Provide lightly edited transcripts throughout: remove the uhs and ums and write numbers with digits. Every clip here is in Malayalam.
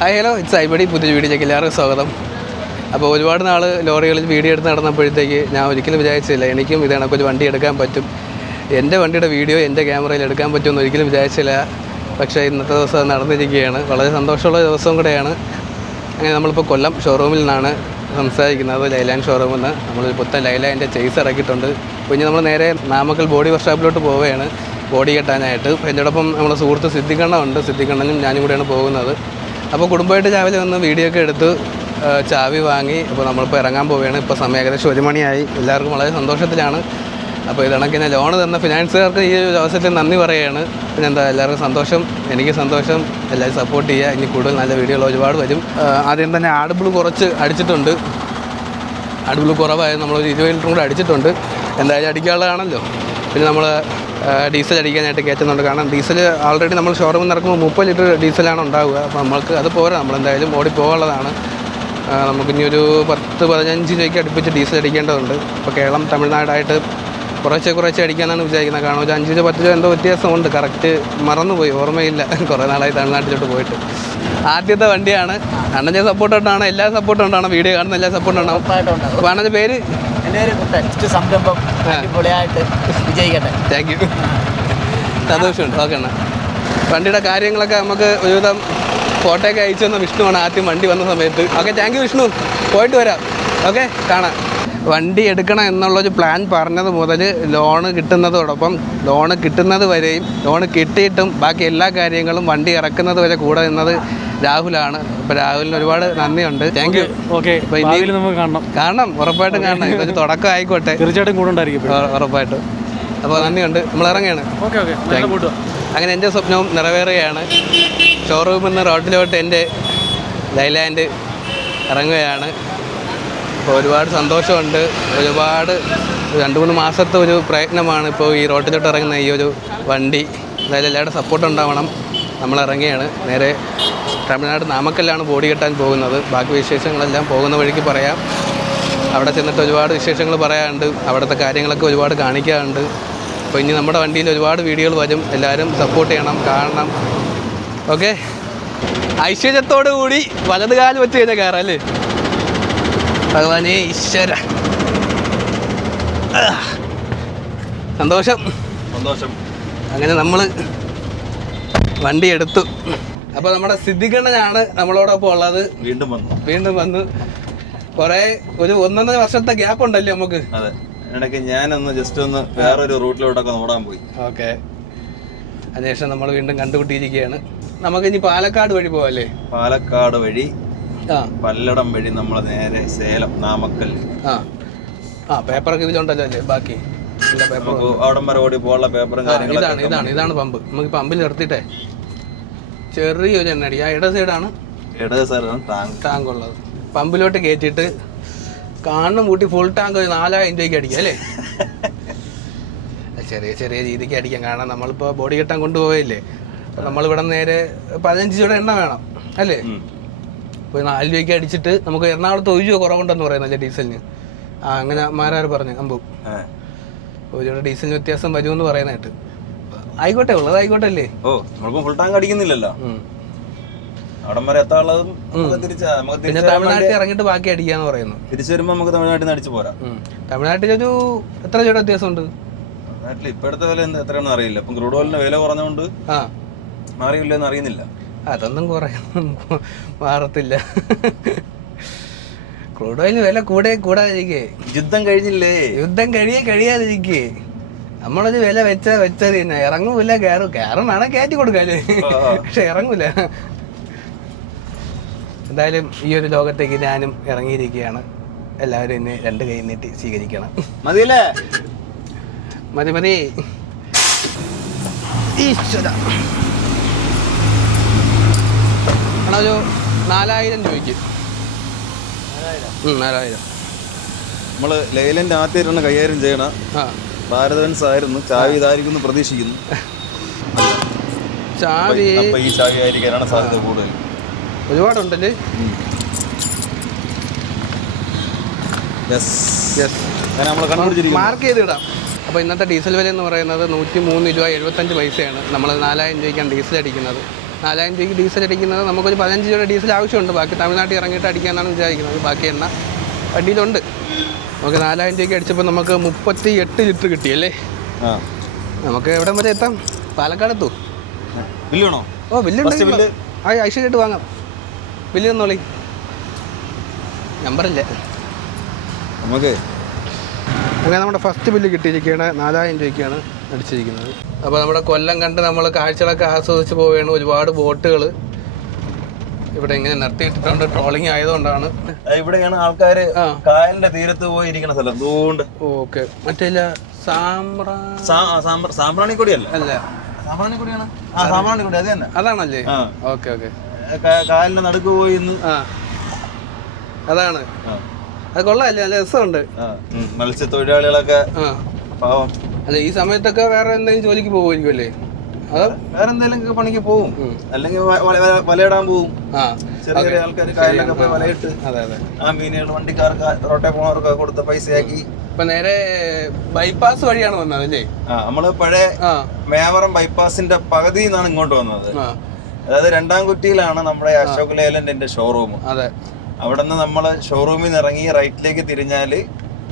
ഹലോ ഇറ്റ്സ് ഐബടി പുതിയ വീഡിയോയിലേക്ക് എല്ലാവർക്കും സ്വാഗതം. അപ്പോൾ ഒരുപാട് നാൾ ലോറികളിൽ വീഡിയോ എടുത്ത് നടന്നപ്പോഴത്തേക്ക് ഞാൻ ഒരിക്കലും വിചാരിച്ചില്ല എനിക്കും ഇത് കണക്കൊരു വണ്ടി എടുക്കാൻ പറ്റും, എൻ്റെ വണ്ടിയുടെ വീഡിയോ എൻ്റെ ക്യാമറയിൽ എടുക്കാൻ പറ്റുമെന്ന് ഒരിക്കലും വിചാരിച്ചില്ല. പക്ഷേ ഇന്നത്തെ ദിവസം അത് നടന്നിരിക്കുകയാണ്. വളരെ സന്തോഷമുള്ള ദിവസവും കൂടെയാണ്. അങ്ങനെ നമ്മളിപ്പോൾ കൊല്ലം ഷോറൂമിൽ നിന്നാണ് സംസാരിക്കുന്നത്, ലൈലാൻഡ് ഷോറൂമിൽ നിന്ന്. നമ്മളൊരു പുത്തൻ ലൈലാൻഡിൻ്റെ ചേസ് ഇറക്കിയിട്ടുണ്ട്. പിന്നെ നമ്മൾ നേരെ നാമക്കൽ ബോഡി വർക്ക്ഷോപ്പിലോട്ട് പോവുകയാണ് ബോഡി കെട്ടാനായിട്ട്. എന്നോടൊപ്പം നമ്മുടെ സുഹൃത്ത് സിദ്ദിഖണ്ണനുണ്ട്. സിദ്ദിഖണ്ണനും ഞാനും കൂടെയാണ് പോകുന്നത്. അപ്പോൾ കുടുംബമായിട്ട് രാവിലെ വന്ന് വീഡിയോ ഒക്കെ എടുത്ത് ചാവി വാങ്ങി അപ്പോൾ നമ്മളിപ്പോൾ ഇറങ്ങാൻ പോവുകയാണ്. ഇപ്പോൾ സമയം ഏകദേശം 1 മണിയായി. എല്ലാവർക്കും വളരെ സന്തോഷത്തിലാണ്. അപ്പോൾ ഇതണക്കിനെ ലോണ് തന്ന ഫിനാൻസുകാർക്ക് ഈ ഒരു അവസരത്തിൽ നന്ദി പറയുകയാണ്. പിന്നെ എന്താ, എല്ലാവർക്കും സന്തോഷം, എനിക്ക് സന്തോഷം. എല്ലാവരും സപ്പോർട്ട് ചെയ്യുക. ഇനി കൂടുതൽ നല്ല വീഡിയോകൾ ഒരുപാട് വരും. ആദ്യം തന്നെ ആഡ്ബ്ലൂ കുറച്ച് അടിച്ചിട്ടുണ്ട്. ആഡ്ബ്ലൂ കുറവായത് നമ്മളൊരു 20 ലിറ്ററും കൂടെ അടിച്ചിട്ടുണ്ട്. എന്തായാലും അടിക്കാനുള്ളതാണല്ലോ. പിന്നെ നമ്മൾ ഡീസൽ അടിക്കാനായിട്ട് കയറ്റുന്നുണ്ട്. കാരണം ഡീസൽ ആൾറെഡി നമ്മൾ ഷോറൂമിൽ നിന്ന് ഇറക്കുമ്പോൾ 30 ലിറ്റർ ഡീസലാണ് ഉണ്ടാവുക. അപ്പോൾ നമ്മൾക്ക് അത് പോരാ, നമ്മളെന്തായാലും ഓടി പോകാനുള്ളതാണ്. നമുക്കിനി ഒരു 10-15 രൂപയ്ക്ക് അടുപ്പിച്ച് ഡീസൽ അടിക്കേണ്ടതുണ്ട്. ഇപ്പോൾ കേരളം തമിഴ്നാടായിട്ട് കുറച്ച് അടിക്കാനാണ് വിചാരിക്കുന്നത്. കാരണം ഒരു 5 രൂപ 10 രൂപ എന്തോ വ്യത്യാസമുണ്ട്. കറക്റ്റ് മറന്നുപോയി, ഓർമ്മയില്ല. കുറേ നാളായി തമിഴ്നാട്ടിലോട്ട് പോയിട്ട്. ആദ്യത്തെ വണ്ടിയാണ്. അണ്ണൻ്റെ സപ്പോർട്ട് ഉണ്ടാണ്, എല്ലാ സപ്പോർട്ടും ഉണ്ടാണ്, വീഡിയോ കാണുന്ന എല്ലാ സപ്പോർട്ടും ഉണ്ടാവും. അപ്പോൾ അണ്ണൻ്റെ പേര് സംരംഭം അടിപൊളിയായിട്ട് വിജയിക്കട്ടെ. താങ്ക് യു, സന്തോഷമുണ്ട്. ഓക്കെ അണ്ണ. വണ്ടിയുടെ കാര്യങ്ങളൊക്കെ നമുക്ക് ഒരുവിധം ഫോട്ടോയൊക്കെ അയച്ചു തന്ന വിഷ്ണുവാണ് ആദ്യം വണ്ടി വന്ന സമയത്ത്. ഓക്കെ, താങ്ക് യു വിഷ്ണു, പോയിട്ട് വരാം. ഓക്കെ, കാണാം. വണ്ടി എടുക്കണം എന്നുള്ളൊരു പ്ലാൻ പറഞ്ഞത് മുതൽ ലോണ് കിട്ടുന്നതോടൊപ്പം ലോണ് കിട്ടുന്നത് വരെയും ലോണ് കിട്ടിയിട്ടും ബാക്കി എല്ലാ കാര്യങ്ങളും വണ്ടി ഇറക്കുന്നത് വരെ കൂടെ നിന്നത് രാഹുലാണ്. അപ്പോൾ രാഹുലിന് ഒരുപാട് നന്ദിയുണ്ട്. Thank you. ഓക്കെ, നമുക്ക് കാണണം, ഉറപ്പായിട്ടും കാണണം. ഇതൊരു തുടക്കം ആയിക്കോട്ടെ, തീർച്ചയായിട്ടും കൂടെ ഉണ്ടായിരിക്കും, ഉറപ്പായിട്ടും. അപ്പോൾ നന്ദിയുണ്ട്. നമ്മൾ ഇറങ്ങുകയാണ്. അങ്ങനെ എൻ്റെ സ്വപ്നവും നിറവേറുകയാണ്. ഷോറൂമിൽ നിന്ന് റോഡിലോട്ട് എൻ്റെ ലൈലാൻഡ് ഇറങ്ങുകയാണ്. അപ്പോൾ ഒരുപാട് സന്തോഷമുണ്ട്. ഒരുപാട് 2-3 മാസത്തെ ഒരു പ്രയത്നമാണ് ഇപ്പോൾ ഈ റോഡിലോട്ട് ഇറങ്ങുന്ന ഈ ഒരു വണ്ടി. എന്തായാലും എല്ലാവരുടെ സപ്പോർട്ട് ഉണ്ടാവണം. നമ്മൾ ഇറങ്ങിയാണ്. നേരെ തമിഴ്നാട് നാമക്കല്ലാണ് ബോഡി കെട്ടാൻ പോകുന്നത്. ബാക്കി വിശേഷങ്ങളെല്ലാം പോകുന്ന വഴിക്ക് പറയാം. അവിടെ ചെന്നിട്ട് ഒരുപാട് വിശേഷങ്ങൾ പറയാനുണ്ട്, അവിടുത്തെ കാര്യങ്ങളൊക്കെ ഒരുപാട് കാണിക്കാറുണ്ട്. അപ്പോൾ ഇനി നമ്മുടെ വണ്ടിയിൽ ഒരുപാട് വീഡിയോകൾ വരും. എല്ലാവരും സപ്പോർട്ട് ചെയ്യണം, കാണണം. ഓക്കെ, ഐശ്വര്യത്തോടു കൂടി വലത് കാല് വെച്ച് കഴിഞ്ഞാൽ കയറാം അല്ലേ. ഭഗവാനേ ഈശ്വര, സന്തോഷം. അങ്ങനെ നമ്മൾ വണ്ടി എടുത്തു. അപ്പോൾ നമ്മുടെ സിദ്ദിഖണ്ണനാണ് നമ്മളോടൊപ്പം ഉള്ളത്. വീണ്ടും വന്നു. കുറേ ഒരു 1.5 വർഷത്തെ ഗ്യാപ്പ് ഉണ്ടല്ലേ നമുക്ക്. അതെ, ഇടയ്ക്ക് ഞാനൊന്ന് ജസ്റ്റ് ഒന്ന് വേറൊരു റൂട്ടിലോട്ടൊക്കെ ഓടാൻ പോയി. ഓക്കെ, അതിനുശേഷം നമ്മൾ വീണ്ടും കണ്ടുപിട്ടിയിരിക്കുകയാണ്. നമുക്ക് ഇനി പാലക്കാട് വഴി പോവല്ലേ. പാലക്കാട് വഴി, പല്ലടം വഴി നമ്മൾ നേരെ സേലം നാമക്കൽ. പേപ്പറൊക്കെ ഇതിലുണ്ടല്ലോ അല്ലേ. ബാക്കി അവിടം വരെ ഓടി പോകാനുള്ള പേപ്പറും കാര്യങ്ങളും. ഇതാണ് പമ്പ്. നമുക്ക് പമ്പിൽ നിർത്തിയിട്ടേ ചെറിയൊരു എണ്ണ അടിക്കാം. ഇടത് സൈഡാണ് ടാങ്ക് ഉള്ളത്. പമ്പിലോട്ട് കയറ്റിയിട്ട് കാണും കൂട്ടി ഫുൾ ടാങ്ക് 4000 രൂപയ്ക്ക് അടിക്കാം അല്ലേ. ചെറിയ രീതിക്ക് അടിക്കാം. കാരണം നമ്മളിപ്പോൾ ബോഡി കെട്ടാൻ കൊണ്ടുപോയില്ലേ. അപ്പോൾ നമ്മളിവിടെ നേരെ 15 രൂപയുടെ എണ്ണ വേണം അല്ലേ. ഇപ്പോൾ 4 രൂപയ്ക്ക് അടിച്ചിട്ട് നമുക്ക് എറണാകുളത്ത് 1 രൂപ കുറവുണ്ടെന്ന് പറയുന്നല്ലേ ഡീസലിന്. അങ്ങനെ മാരാർ പറഞ്ഞു അമ്പും 1 രൂപയുടെ ഡീസലിന് വ്യത്യാസം വരുമെന്ന് പറയുന്നതായിട്ട്. ആയിക്കോട്ടെ, ഉള്ളതായിക്കോട്ടെ അല്ലേ. ഫുൾ ടാങ്ക് അടിക്കുന്നില്ലല്ലോ. പിന്നെ തമിഴ്നാട്ടിൽ ഇറങ്ങിയിട്ട് ബാക്കി അടിക്കാന്ന് പറയുന്നു. തിരിച്ചു വരുമ്പോ നമുക്ക് തമിഴ്നാട്ടിൽ നിന്ന് അടിച്ചു പോരാ. തമിഴ്നാട്ടിലൊരു എത്ര രൂപയുടെ വ്യത്യാസമുണ്ട്. നാട്ടിൽ ഇപ്പോഴത്തെ വില എത്രയാണെന്ന് അറിയില്ല. ഇപ്പം ക്രൂഡ് ഓയിലിന്റെ വില കുറഞ്ഞുകൊണ്ട് മാറിയില്ലെന്ന് അറിയുന്നില്ല. അതൊന്നും മാറത്തില്ല. ക്രൂഡ് ഓയിലിന് വില കൂടാതിരിക്കേ. യുദ്ധം കഴിഞ്ഞില്ലേ. യുദ്ധം കഴിയാതിരിക്കേ. നമ്മളൊരു വില വെച്ചത് തന്നെ. ഇറങ്ങൂല, കയറും വേണം കയറ്റി കൊടുക്കാല്ലേ. പക്ഷെ ഇറങ്ങൂല. എന്തായാലും ഈ ഒരു ലോകത്തേക്ക് ഞാനും ഇറങ്ങിയിരിക്കുകയാണ്. എല്ലാവരും എന്നെ 2 കൈ നീട്ടി സ്വീകരിക്കണം. മതിയല്ലേ? മതി. ഈശ്വര, ഒരു 4000 രൂപയ്ക്ക്. 4000. നമ്മള് ലൈലൻഡ് ആദ്യമായിട്ടാണ് കൈകാര്യം ചെയ്യണം. ഭാരതൻസ് ആയിരുന്നു. ചാവി ഇതായിരിക്കും പ്രതീക്ഷിക്കുന്നു. ചാവി ഈ ചാവി ആയിരിക്കാനാണ് സാധ്യത കൂടുതൽ. ഒരുപാടുണ്ടല്ലേ. മാർക്ക് ചെയ്തിടാം. അപ്പോൾ ഇന്നത്തെ ഡീസൽ വില എന്ന് പറയുന്നത് 103 രൂപ 75 പൈസയാണ്. നമ്മൾ 4000 രൂപയ്ക്കാണ് ഡീസൽ അടിക്കുന്നത്. 4000 രൂപയ്ക്ക് ഡീസൽ അടിക്കുന്നത് നമുക്കൊരു 15 രൂപയുടെ ഡീസൽ ആവശ്യമുണ്ട്. ബാക്കി തമിഴ്നാട്ടിൽ ഇറങ്ങിയിട്ട് അടിക്കാമെന്നാണ് വിചാരിക്കുന്നത്. ബാക്കി എണ്ണ വണ്ടിയിലുണ്ട്. നമുക്ക് 4000 രൂപയ്ക്ക് അടിച്ചപ്പോൾ നമുക്ക് 38 ലിറ്റർ കിട്ടിയല്ലേ. നമുക്ക് എവിടെ വരെ എത്താം? പാലക്കാട് എത്തൂ. ബില്ലാണോ? ഓ ബില്ലുണ്ടെങ്കിൽ ഐശ്വര്യമായിട്ട് വാങ്ങാം. ബില്ല് തന്നോളി, നമ്പറില്ല നമുക്ക്. അങ്ങനെ നമ്മുടെ ഫസ്റ്റ് ബില്ല് കിട്ടിയിരിക്കുകയാണ്. 4000 രൂപയ്ക്കാണ് അടിച്ചിരിക്കുന്നത്. അപ്പോൾ നമ്മുടെ കൊല്ലം കണ്ട് നമ്മൾ കാഴ്ചകളൊക്കെ ആസ്വദിച്ച് പോവുകയാണ്. ഒരുപാട് ബോട്ടുകൾ ഇവിടെ ഇങ്ങനെ നിർത്തിയിട്ടിട്ടുണ്ട്. ട്രോളിങ് ആയതുകൊണ്ടാണ്. ഇവിടെയാണ് ആൾക്കാർ കായലിന്റെ തീരത്ത് പോയി ഇരിക്കുന്ന സ്ഥലം. അതുകൊണ്ട് ഓക്കെ. മറ്റേ സാമ്പ്രാണിക്കൊടിയല്ല, അല്ല സാമ്പ്രാണിക്കൊടിയാണ്. സാമ്പ്രാണിക്കൊടി അത് തന്നെ, അതാണല്ലേ. Okay okay. കായലിന്റെ നടുക്ക് പോയി ഇന്ന്. അതാണ്. അത് കൊള്ളാമല്ലേ, നല്ല രസമുണ്ട്. മത്സ്യത്തൊഴിലാളികളൊക്കെ പാവം. അല്ല ഈ സമയത്തൊക്കെ വേറെ എന്തെങ്കിലും ജോലിക്ക് പോകുമായിരിക്കും അല്ലേ? അത് വേറെ എന്തെങ്കിലും പണിക്ക് പോവും, അല്ലെങ്കിൽ വലയിടാൻ പോവും. ചെറിയ ചെറിയ ആൾക്കാർ കായലൊക്കെ പോയി വലയിട്ട് ആ മീനുകൾ വണ്ടിക്കാർക്ക് റോട്ടെ പോണവർക്ക് കൊടുത്ത പൈസയാക്കി. ഇപ്പൊ നേരെ ബൈപ്പാസ് വഴിയാണ് വന്നത് അല്ലേ? നമ്മള് പഴയ മേവറം ബൈപ്പാസിന്റെ പകുതി നിന്നാണ് ഇങ്ങോട്ട് വന്നത്. അതായത് 2ാം കുറ്റിയിലാണ് നമ്മുടെ അശോക് ലേലൻഡിന്റെ ഷോറൂം. അതെ. അവിടെ നിന്ന് നമ്മള് ഷോറൂമിൽ നിന്ന് ഇറങ്ങി റൈറ്റിലേക്ക് തിരിഞ്ഞാല്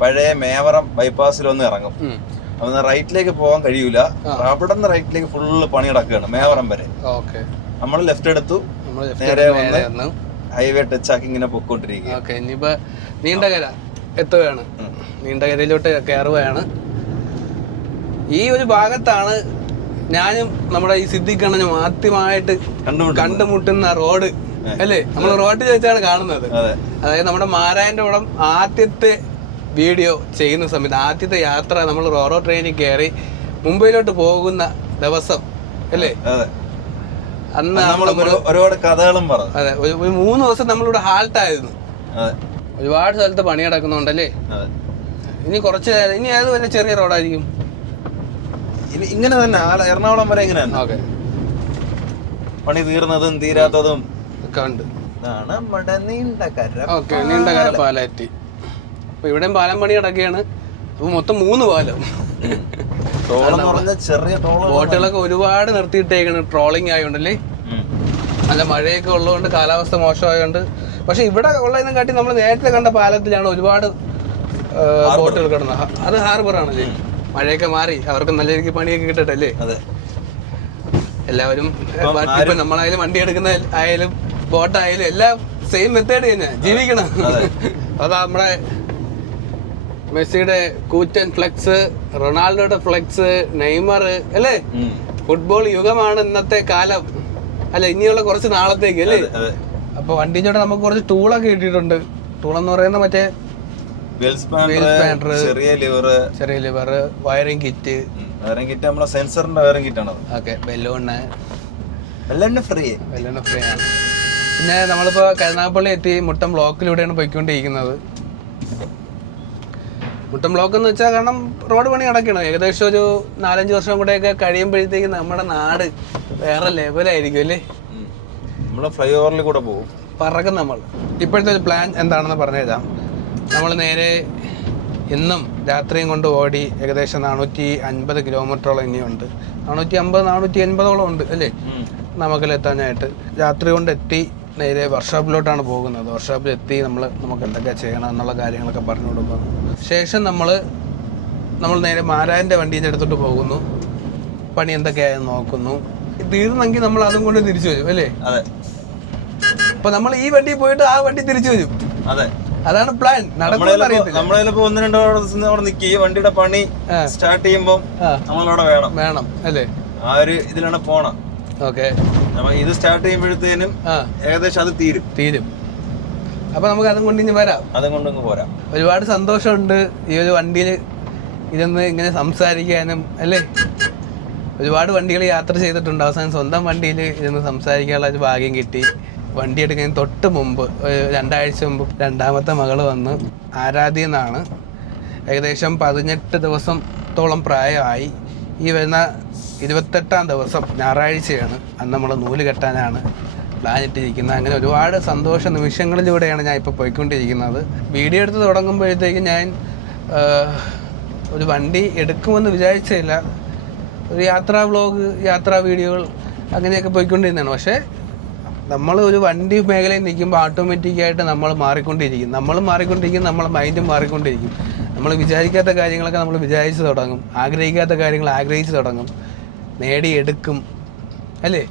പഴയ മേവറം ബൈപ്പാസിലൊന്ന് ഇറങ്ങും. അന്ന് റൈറ്റിലേക്ക് പോകാൻ കഴിയൂല. അവിടെ നിന്ന് റൈറ്റിലേക്ക് ഫുള്ള് പണി നടക്കുകയാണ് മേവറം വരെ. നമ്മൾ ലെഫ്റ്റ് എടുത്തു, നേരെ വന്ന് ഹൈവേ ടച്ച് ആക്കി ഇങ്ങനെ പൊക്കോണ്ടിരിക്കുക. ഇനിയിപ്പോ നീണ്ടകര എത്തുകയാണ്. നീണ്ടകരയിലോട്ട് കയറുകയാണ്. ഈ ഒരു ഭാഗത്താണ് ഞാനും നമ്മുടെ ഈ സിദ്ദിഖണ്ണനും ആദ്യമായിട്ട് കണ്ടുമുട്ടുന്ന റോഡ് അല്ലേ? നമ്മൾ റോഡിൽ വെച്ചാണ് കാണുന്നത്. അതായത് നമ്മുടെ മാരായന്റെ കുളം ആദ്യത്തെ വീഡിയോ ചെയ്യുന്ന സമയത്ത്, ആദ്യത്തെ യാത്ര നമ്മൾ റോറോ ട്രെയിനിൽ കയറി മുംബൈയിലോട്ട് പോകുന്ന ദിവസം അല്ലേ? അന്ന് ഒരുപാട് കഥകളും പറഞ്ഞു. അതെ, ഒരു 3 ദിവസം നമ്മളിവിടെ ഹാൾട്ടായിരുന്നു. ഒരുപാട് സ്ഥലത്ത് പണി നടക്കുന്നുണ്ടല്ലേ? ഇനി കുറച്ച് നേരം, ഇനി അത് വരെ ചെറിയ റോഡായിരിക്കും. ഇങ്ങനെ തന്നെ എറണാകുളം വരെ ഇങ്ങനെ തന്നെ പണി തീർന്നതും തീരാത്തതും ഒക്കെ ഉണ്ട്. നീണ്ടകര നീണ്ടകര പാലാറ്റി. അപ്പൊ ഇവിടെയും പാലം പണി നടക്കുകയാണ്. അപ്പൊ മൊത്തം 3 പാലം. ചെറിയ ബോട്ടുകളൊക്കെ ഒരുപാട് നിർത്തിയിട്ടേക്കാണ്, ട്രോളിങ് ആയതുകൊണ്ടല്ലേ. നല്ല മഴയൊക്കെ ഉള്ളതുകൊണ്ട്, കാലാവസ്ഥ മോശമായതുകൊണ്ട്. പക്ഷെ ഇവിടെ ഉള്ളതിനെ കാട്ടി നമ്മൾ നേരത്തെ കണ്ട പാലത്തിലാണ് ഒരുപാട് ബോട്ടുകൾ കിടന്നത്. അത് ഹാർബറാണല്ലേ. മഴയൊക്കെ മാറി അവർക്ക് നല്ല രീതിക്ക് പണിയൊക്കെ കിട്ടട്ടല്ലേ. എല്ലാവരും ഇപ്പൊ നമ്മളായാലും വണ്ടി എടുക്കുന്ന ആയാലും ബോട്ടായാലും എല്ലാം സെയിം മെത്തേഡ് തന്നെ ജീവിക്കണം. അതാ നമ്മുടെ മെസ്സിയുടെ കൂറ്റൻ ഫ്ലെക്സ്, റൊണാൾഡോയുടെ ഫ്ലെക്സ്, നെയ്മർ അല്ലേ? ഫുട്ബോൾ യുഗമാണ് ഇന്നത്തെ കാലം അല്ല, ഇനിയുള്ള കുറച്ച് നാളത്തേക്ക് അല്ലേ? അപ്പൊ വണ്ടിച്ചോടെ നമുക്ക് കുറച്ച് ടൂളൊക്കെ കിട്ടിയിട്ടുണ്ട്. ടൂളെന്ന് പറയുന്ന മറ്റേ ചെറിയ ലിവർ, വയറിംഗ് കിറ്റ്. നമ്മളെ സെൻസറിന്റെ വയറിംഗ് കിറ്റ് ആണ്. ഓക്കെ. ബെല്ലൂണ് ഫ്രീ ആണ്. പിന്നെ നമ്മളിപ്പോ കരുനാഗപ്പള്ളി എത്തി. മുട്ടം ബ്ലോക്കിലൂടെയാണ് പോയിക്കൊണ്ടിരിക്കുന്നത്. മുട്ടം ബ്ലോക്ക് എന്ന് വെച്ചാൽ കാരണം റോഡ് പണി നടക്കണം. ഏകദേശം ഒരു 4-5 വർഷം കൂടെയൊക്കെ കഴിയുമ്പോഴത്തേക്ക് നമ്മുടെ നാട് വേറെ ലെവലായിരിക്കും അല്ലേ? നമ്മള് ഫ്ലൈ ഓവറിൽ കൂടെ പോകും, പറക്കും നമ്മൾ. ഇപ്പോഴത്തെ ഒരു പ്ലാൻ എന്താണെന്ന് പറഞ്ഞു തരാം. നമ്മൾ നേരെ ഇന്നും രാത്രിയും കൊണ്ട് ഓടി ഏകദേശം 450 കിലോമീറ്ററോളം ഇനിയുണ്ട്. 450-480 ഉണ്ട് അല്ലേ നമുക്കിലെത്താനായിട്ട്. രാത്രി കൊണ്ട് എത്തി നേരെ വർക്ക്ഷോപ്പിലോട്ടാണ് പോകുന്നത്. വർക്ക്ഷോപ്പിൽ എത്തി നമുക്ക് എന്തൊക്കെ ചെയ്യണം എന്നുള്ള കാര്യങ്ങളൊക്കെ പറഞ്ഞു കൊടുക്കുന്നു. ശേഷം നമ്മൾ നേരെ മാരായൻ്റെ വണ്ടീൻ്റെ അടുത്തോട്ട് പോകുന്നു. പണി എന്തൊക്കെയായെന്ന് നോക്കുന്നു. തീർന്നെങ്കിൽ നമ്മൾ അതും കൊണ്ട് തിരിച്ചു വരും അല്ലേ? അപ്പൊ നമ്മൾ ഈ വണ്ടി പോയിട്ട് ആ വണ്ടി തിരിച്ചു വരും. അതാണ് പ്ലാൻ. നടക്കുമെന്ന് അറിയത്തില്ല. നമ്മളിപ്പോ 1-2 അവിടെ നിൽക്കുക, വണ്ടിയുടെ പണി സ്റ്റാർട്ട് ചെയ്യുമ്പോൾ നമ്മളവിടെ വേണം അല്ലേ? ആ ഒരു ഇതിലാണ് പോണം. ഓക്കെ. ഇത് സ്റ്റാർട്ട് ചെയ്യുമ്പോഴത്തേനും ഏകദേശം അത് തീരും. അപ്പൊ നമുക്ക് അതും കൊണ്ട് ഇനി വരാം. പോരാം. ഒരുപാട് സന്തോഷമുണ്ട് ഈ ഒരു വണ്ടിയിൽ ഇരുന്ന് ഇങ്ങനെ സംസാരിക്കാനും അല്ലേ. ഒരുപാട് വണ്ടികൾ യാത്ര ചെയ്തിട്ടുണ്ട്. അവസാനം സ്വന്തം വണ്ടിയിൽ ഇരുന്ന് സംസാരിക്കാനുള്ള ഒരു ഭാഗ്യം കിട്ടി. വണ്ടി എടുക്കാൻ തൊട്ട് മുമ്പ് 2 ആഴ്ച മുമ്പ് 2ാമത്തെ മകള് വന്ന്, ആരാധ്യ എന്നാണ്. ഏകദേശം 18 ദിവസത്തോളം പ്രായമായി. ഈ വരുന്ന 28ാം ദിവസം ഞായറാഴ്ചയാണ്. അന്ന് നമ്മൾ നൂല് കെട്ടാനാണ് പ്ലാൻ ഇട്ടിരിക്കുന്നത്. അങ്ങനെ ഒരുപാട് സന്തോഷ നിമിഷങ്ങളിലൂടെയാണ് ഞാൻ ഇപ്പോൾ പോയിക്കൊണ്ടിരിക്കുന്നത്. വീഡിയോ എടുത്ത് തുടങ്ങുമ്പോഴത്തേക്കും ഞാൻ ഒരു വണ്ടി എടുക്കുമെന്ന് വിചാരിച്ചില്ല. ഒരു യാത്രാ വ്ളോഗ്, യാത്രാ വീഡിയോകൾ അങ്ങനെയൊക്കെ പോയിക്കൊണ്ടിരുന്നതാണ്. പക്ഷേ നമ്മൾ ഒരു വണ്ടി മേഖലയിൽ നിൽക്കുമ്പോൾ ഓട്ടോമാറ്റിക്കായിട്ട് നമ്മൾ മാറിക്കൊണ്ടിരിക്കും, നമ്മളെ മൈൻഡും മാറിക്കൊണ്ടിരിക്കും. നമ്മൾ വിചാരിക്കാത്ത കാര്യങ്ങളൊക്കെ നമ്മൾ വിചാരിച്ച് തുടങ്ങും, ആഗ്രഹിക്കാത്ത കാര്യങ്ങൾ ആഗ്രഹിച്ച് തുടങ്ങും, നേടിയെടുക്കും അല്ലേ?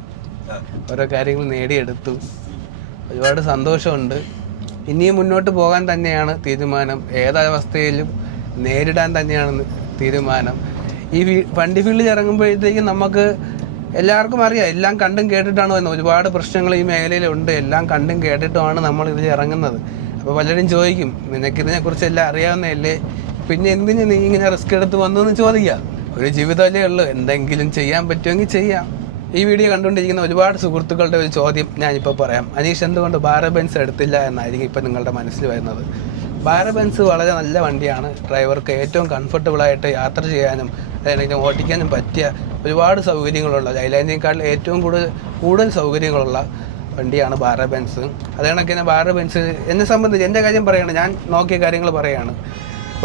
ഓരോ കാര്യങ്ങൾ നേടിയെടുത്തു, ഒരുപാട് സന്തോഷമുണ്ട്. ഇനിയും മുന്നോട്ട് പോകാൻ തന്നെയാണ് തീരുമാനം, ഏതവസ്ഥയിലും നേരിടാൻ തന്നെയാണ് തീരുമാനം. ഈ വണ്ടി ഫീൽഡിൽ ഇറങ്ങുമ്പോഴത്തേക്കും നമുക്ക് എല്ലാവർക്കും അറിയാം, എല്ലാം കണ്ടും കേട്ടിട്ടാണ് വരുന്നത്. ഒരുപാട് പ്രശ്നങ്ങൾ ഈ മേഖലയിലുണ്ട്, എല്ലാം കണ്ടും കേട്ടിട്ടുമാണ് നമ്മൾ ഇതിൽ ഇറങ്ങുന്നത്. അപ്പോൾ പലരും ചോദിക്കും, നിനക്കിതിനെക്കുറിച്ച് എല്ലാം അറിയാവുന്നതല്ലേ, പിന്നെ എന്തിന് നീ ഇങ്ങനെ റിസ്ക് എടുത്ത് വന്നതെന്ന് ചോദിക്കുക. ഒരു ജീവിതമല്ലേ ഉള്ളൂ, എന്തെങ്കിലും ചെയ്യാൻ പറ്റുമെങ്കിൽ ചെയ്യാം. ഈ വീഡിയോ കണ്ടുകൊണ്ടിരിക്കുന്ന ഒരുപാട് സുഹൃത്തുക്കളുടെ ഒരു ചോദ്യം ഞാനിപ്പോൾ പറയാം. അനീഷ് എന്തുകൊണ്ട് ബാര ബെൻസ് എടുത്തില്ല എന്നായിരിക്കും ഇപ്പോൾ നിങ്ങളുടെ മനസ്സിൽ വരുന്നത്. ബാര ബെൻസ് വളരെ നല്ല വണ്ടിയാണ്, ഡ്രൈവർക്ക് ഏറ്റവും കംഫർട്ടബിളായിട്ട് യാത്ര ചെയ്യാനും അല്ലെങ്കിൽ ഓടിക്കാനും പറ്റിയ ഒരുപാട് സൗകര്യങ്ങളുള്ള, ലൈലാൻഡിനേക്കാൾ ഏറ്റവും കൂടുതൽ സൗകര്യങ്ങളുള്ള വണ്ടിയാണ് ബാര ബെൻസ്. അത് കണക്കിന് ബാര ബെൻസ് എന്നെ സംബന്ധിച്ച് എൻ്റെ കാര്യം പറയുകയാണ്, ഞാൻ നോക്കിയ കാര്യങ്ങൾ പറയുകയാണ്.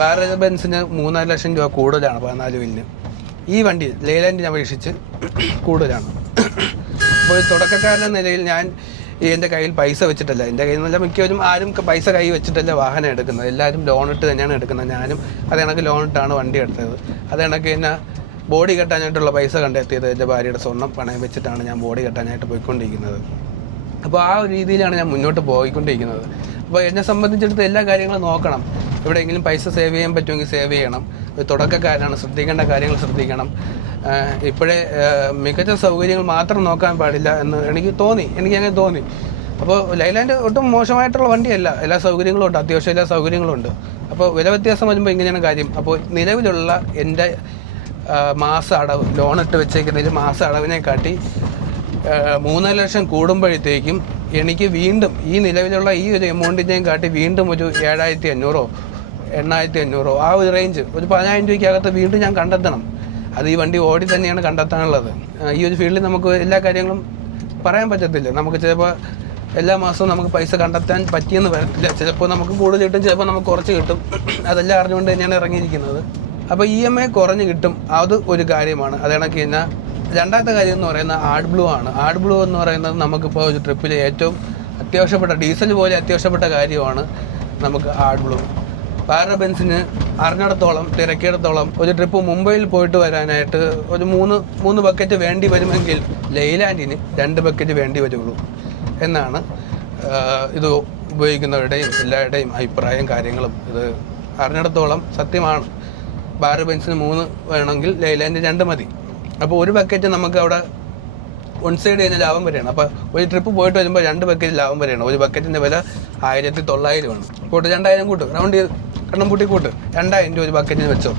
ബാര ബെൻസിന് 3.5 ലക്ഷം രൂപ കൂടുതലാണ് 14 വീലിന്. ഈ വണ്ടി ലൈലാൻഡിനെ അപേക്ഷിച്ച് കൂടുതലാണ്. അപ്പോൾ തുടക്കക്കാരൻ്റെ നിലയിൽ ഞാൻ എൻ്റെ കയ്യിൽ പൈസ വെച്ചിട്ടല്ല, എൻ്റെ കയ്യിൽ നിന്നല്ല, മിക്കവരും ആരും പൈസ കൈ വെച്ചിട്ടല്ല വാഹനം എടുക്കുന്നത്, എല്ലാവരും ലോണിട്ട് തന്നെയാണ് എടുക്കുന്നത്. ഞാനും അത് കണക്ക് ലോണിട്ടാണ് വണ്ടി എടുത്തത്. അത് കണക്ക് തന്നെ ബോഡി കെട്ടാനായിട്ടുള്ള പൈസ കണ്ടെത്തിയത് എൻ്റെ ഭാര്യയുടെ സ്വർണ്ണം പണയം വെച്ചിട്ടാണ് ഞാൻ ബോഡി കെട്ടാനായിട്ട് പോയിക്കൊണ്ടിരിക്കുന്നത്. അപ്പോൾ ആ ഒരു രീതിയിലാണ് ഞാൻ മുന്നോട്ട് പോയിക്കൊണ്ടിരിക്കുന്നത്. അപ്പോൾ എന്നെ സംബന്ധിച്ചിടത്ത് എല്ലാ കാര്യങ്ങളും നോക്കണം, എവിടെയെങ്കിലും പൈസ സേവ് ചെയ്യാൻ പറ്റുമെങ്കിൽ സേവ് ചെയ്യണം. ഒരു തുടക്കക്കാരാണ്, ശ്രദ്ധിക്കേണ്ട കാര്യങ്ങൾ ശ്രദ്ധിക്കണം. ഇപ്പോഴേ മികച്ച സൗകര്യങ്ങൾ മാത്രം നോക്കാൻ പാടില്ല എന്ന് എനിക്കങ്ങനെ തോന്നി. അപ്പോൾ ലൈലാൻഡ് ഒട്ടും മോശമായിട്ടുള്ള വണ്ടിയല്ല, എല്ലാ സൗകര്യങ്ങളും ഉണ്ട്, അത്യാവശ്യം എല്ലാ സൗകര്യങ്ങളും ഉണ്ട്. അപ്പോൾ വില വ്യത്യാസം വരുമ്പോൾ ഇങ്ങനെയാണ് കാര്യം. അപ്പോൾ നിലവിലുള്ള എൻ്റെ മാസ അടവ്, ലോണിട്ട് വെച്ചേക്കുന്നതിൽ മാസ അടവിനെ കാട്ടി 3 ലക്ഷം കൂടുമ്പോഴത്തേക്കും എനിക്ക് വീണ്ടും ഈ നിലവിലുള്ള ഈ ഒരു എമൗണ്ടിനെയും കാട്ടി വീണ്ടും ഒരു 7,500 8,500 ആ ഒരു റേഞ്ച്, ഒരു 10,000 രൂപയ്ക്കകത്ത് വീണ്ടും ഞാൻ കണ്ടെത്തണം. അത് ഈ വണ്ടി ഓടി തന്നെയാണ് കണ്ടെത്താനുള്ളത്. ഈ ഒരു ഫീൽഡിൽ നമുക്ക് എല്ലാ കാര്യങ്ങളും പറയാൻ പറ്റത്തില്ല. നമുക്ക് ചിലപ്പോൾ എല്ലാ മാസവും നമുക്ക് പൈസ കണ്ടെത്താൻ പറ്റിയെന്ന് വരത്തില്ല. ചിലപ്പോൾ നമുക്ക് കൂടുതൽ കിട്ടും, ചിലപ്പോൾ നമുക്ക് കുറച്ച് കിട്ടും. അതെല്ലാം അറിഞ്ഞുകൊണ്ട് തന്നെയാണ് ഇറങ്ങിയിരിക്കുന്നത്. അപ്പോൾ EMI കുറഞ്ഞ് കിട്ടും, അത് ഒരു കാര്യമാണ്. അത് കണക്ക് തന്നെ രണ്ടാമത്തെ കാര്യം എന്ന് പറയുന്നത് ആഡ് ബ്ലൂ ആണ്. ആഡ് ബ്ലൂ എന്ന് പറയുന്നത് നമുക്കിപ്പോൾ ഒരു ട്രിപ്പിൽ ഏറ്റവും അത്യാവശ്യപ്പെട്ട, ഡീസൽ പോലെ അത്യാവശ്യപ്പെട്ട കാര്യമാണ് നമുക്ക് ആഡ് ബ്ലൂ. ബാര ബെൻസിന് അറിഞ്ഞിടത്തോളം, തിരക്കിയിടത്തോളം ഒരു ട്രിപ്പ് മുംബൈയിൽ പോയിട്ട് വരാനായിട്ട് ഒരു 3 ബക്കറ്റ് വേണ്ടി വരുമെങ്കിൽ ലൈലാൻഡിന് 2 ബക്കറ്റ് വേണ്ടി വരുള്ളൂ എന്നാണ് ഇത് ഉപയോഗിക്കുന്നവരുടെയും എല്ലാവരുടെയും അഭിപ്രായം, കാര്യങ്ങളും. ഇത് അറിഞ്ഞിടത്തോളം സത്യമാണ്. ബാര ബെൻസിന് 3 വേണമെങ്കിൽ ലൈലാൻഡ് 2 മതി. അപ്പോൾ ഒരു ബക്കറ്റ് നമുക്ക് അവിടെ വൺ സൈഡ് കഴിഞ്ഞാൽ ലാഭം വരെയാണ്. അപ്പോൾ ഒരു ട്രിപ്പ് പോയിട്ട് വരുമ്പോൾ 2 ബക്കറ്റ് ലാഭം വരെയാണ്. ഒരു ബക്കറ്റിൻ്റെ വില 1,900 ആണ്. കൂട്ട് 2,000 കൂട്ട്, റൗണ്ട് ചെയ്ത് കണ്ണം പൂട്ടി കൂട്ട്, 2,000 രൂപ ഒരു ബക്കറ്റിന് വെച്ചോ.